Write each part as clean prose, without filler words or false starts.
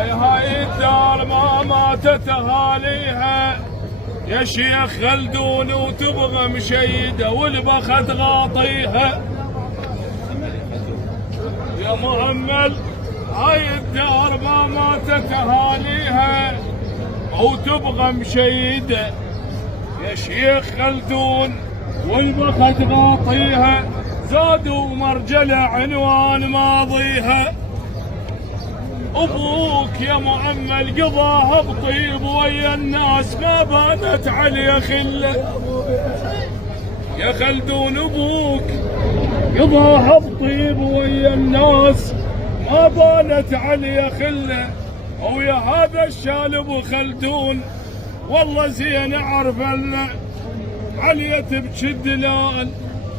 هاي الدار ما ماتت اهاليها يا شيخ خلدون وتبغى مشيده والبخت غاطيها. يا مؤمل هاي الدار ما ماتت اهاليها وتبغى مشيده يا شيخ خلدون والبخت غاطيها. زادوا مرجله عنوان ماضيها. ابوك يا مؤمل قضاها بطيب ويا الناس ما بانت عليه خله. يا خلدون ابوك قضاها بطيب ويا الناس ما بانت عليه خله. ويا هذا الشالب خلدون والله زين اعرف له عليه تبكي الدلال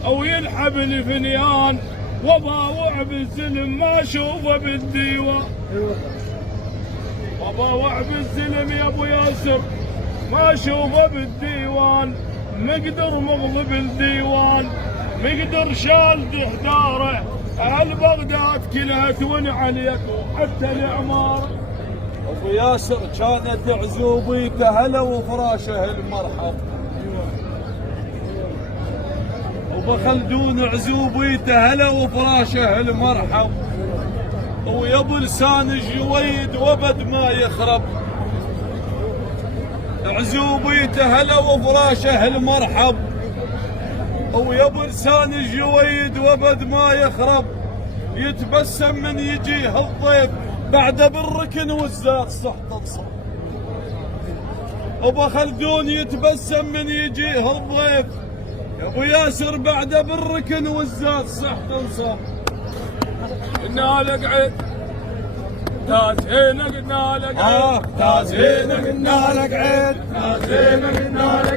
او يلحب الفنيان وباوع بالزلم ما اشوفه بالديوان. وباوع بالزلم يا ابو ياسر ما اشوفه بالديوان. مقدر مغضب بالديوان مقدر شال دهداره. اهل بغداد كلها تون عليك وحتى العماره. ابو ياسر كانت عزوبيته هلا وفراشه المرحب. ابو خلدون عزوبيته هلا وفراشه المرحب. ويا ابو لسان الجويد وبد ما يخرب. عزوبيته هلا وفراشه المرحب. ويا ابو لسان الجويد وبد ما يخرب. يتبسم من يجيه الضيف بعد بالركن والزاد صح تنصب. ابو خلدون يتبسم من يجيه الضيف يا ابو ياسر بعد بالركن والزاد صح تنصب. قلنا لك عيد تازينه قلنا لك عيد تازينه قلنا لك عيد تازينه قلنا لك